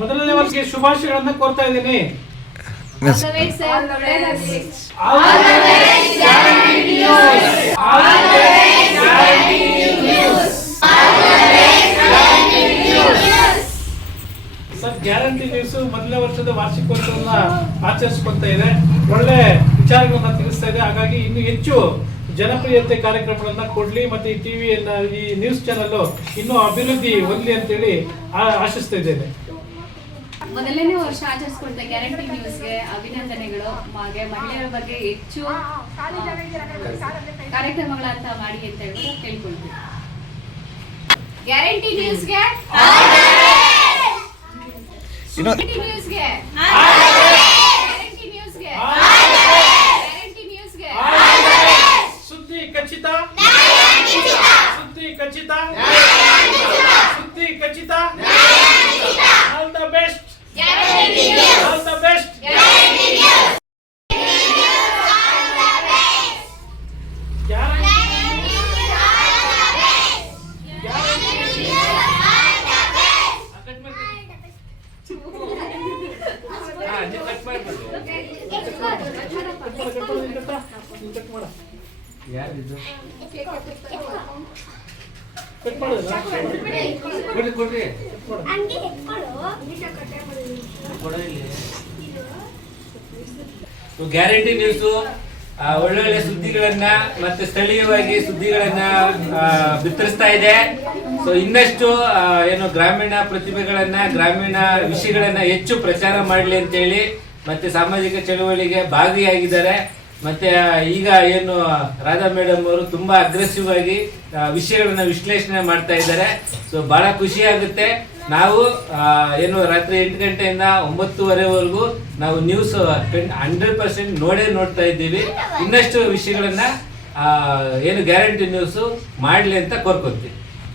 ಮೊದಲನೇ ವರ್ಷಕ್ಕೆ ಶುಭಾಶಯಗಳನ್ನ ಕೋರ್ತಾ ಇದ್ದೀನಿ. ಸರ್, ಗ್ಯಾರಂಟಿ ನ್ಯೂಸ್ ಮೊದಲನೇ ವರ್ಷದ ವಾರ್ಷಿಕೋತ್ಸವನ್ನ ಆಚರಿಸ್ಕೊಂತ ಇದೆ, ಒಳ್ಳೆ ವಿಚಾರಗಳನ್ನ ತಿಳಿಸ್ತಾ ಇದೆ. ಹಾಗಾಗಿ ಇನ್ನು ಹೆಚ್ಚು ಜನಪ್ರಿಯತೆ ಕಾರ್ಯಕ್ರಮಗಳನ್ನ ಕೊಡ್ಲಿ ಮತ್ತೆ ಈ ಟಿವಿಯನ್ನ, ಈ ನ್ಯೂಸ್ ಚಾನಲ್ ಇನ್ನೂ ಅಭಿವೃದ್ಧಿ ಹೊಂದಲಿ ಅಂತೇಳಿ ಆಶಿಸ್ತಾ ಇದ್ದೇನೆ. ಮೊದಲನೇ ವರ್ಷ ಆಚರಿಸಿಕೊಂಡ ಗ್ಯಾರಂಟಿ ನ್ಯೂಸ್ಗೆ ಅಭಿನಂದನೆಗಳು. ಹಾಗೆ ಮಹಿಳೆಯರ ಬಗ್ಗೆ ಹೆಚ್ಚು ಕಾರ್ಯಕ್ರಮಗಳಂತ ಮಾಡಿ ಅಂತ ಹೇಳಿ ಕೇಳ್ಕೊಳ್ತೀವಿ. ಗ್ಯಾರಂಟಿ ನ್ಯೂಸ್ಗೆ ಗ್ಯಾರಂಟಿ ನ್ಯೂಸ್ಗೆ ಗ್ಯಾರಂಟಿ ನ್ಯೂಸ್ಗೆ ಗ್ಯಾರಂಟಿ ನ್ಯೂಸ್ಗೆ ಸುದ್ದಿ ಖಚಿತ, ಸುದ್ದಿ ಖಚಿತ, ಸುದ್ದಿ ಖಚಿತ. All the best, all the best. Guarantee news ಒಳ್ಳೊಳ್ಳೆ ಸುದ್ದಿಗಳನ್ನ ಮತ್ತೆ ಸ್ಥಳೀಯವಾಗಿ ಸುದ್ದಿಗಳನ್ನ ಬಿತ್ತರಿಸ್ತಾ ಇದೆ. ಸೊ ಇನ್ನಷ್ಟು ಏನು ಗ್ರಾಮೀಣ ಪ್ರತಿಭೆಗಳನ್ನ, ಗ್ರಾಮೀಣ ವಿಷಯಗಳನ್ನ ಹೆಚ್ಚು ಪ್ರಚಾರ ಮಾಡಲಿ ಅಂತೇಳಿ ಮತ್ತೆ ಸಾಮಾಜಿಕ ಚಳವಳಿಗೆ ಭಾಗಿಯಾಗಿದ್ದಾರೆ. ಮತ್ತೆ ಈಗ ಏನು ರಾಧಾ ಮೇಡಮ್ ಅವರು ತುಂಬಾ ಅಗ್ರೆಸಿವ್ ಆಗಿ ವಿಷಯಗಳನ್ನ ವಿಶ್ಲೇಷಣೆ ಮಾಡ್ತಾ ಇದ್ದಾರೆ. ಸೊ ಬಹಳ ಖುಷಿ ಆಗುತ್ತೆ. ನಾವು ಏನು ರಾತ್ರಿ 8 ಗಂಟೆಯಿಂದ 9:30ವರೆಗೂ ನಾವು ನ್ಯೂಸ್ 100% ನೋಡ್ತಾ ಇದ್ದೀವಿ. ಇನ್ನಷ್ಟು ವಿಷಯಗಳನ್ನ ಏನು ಗ್ಯಾರಂಟಿ ನ್ಯೂಸ್ ಮಾಡ್ಲಿ ಅಂತ ಕೋರ್ಕೊತೀವಿ.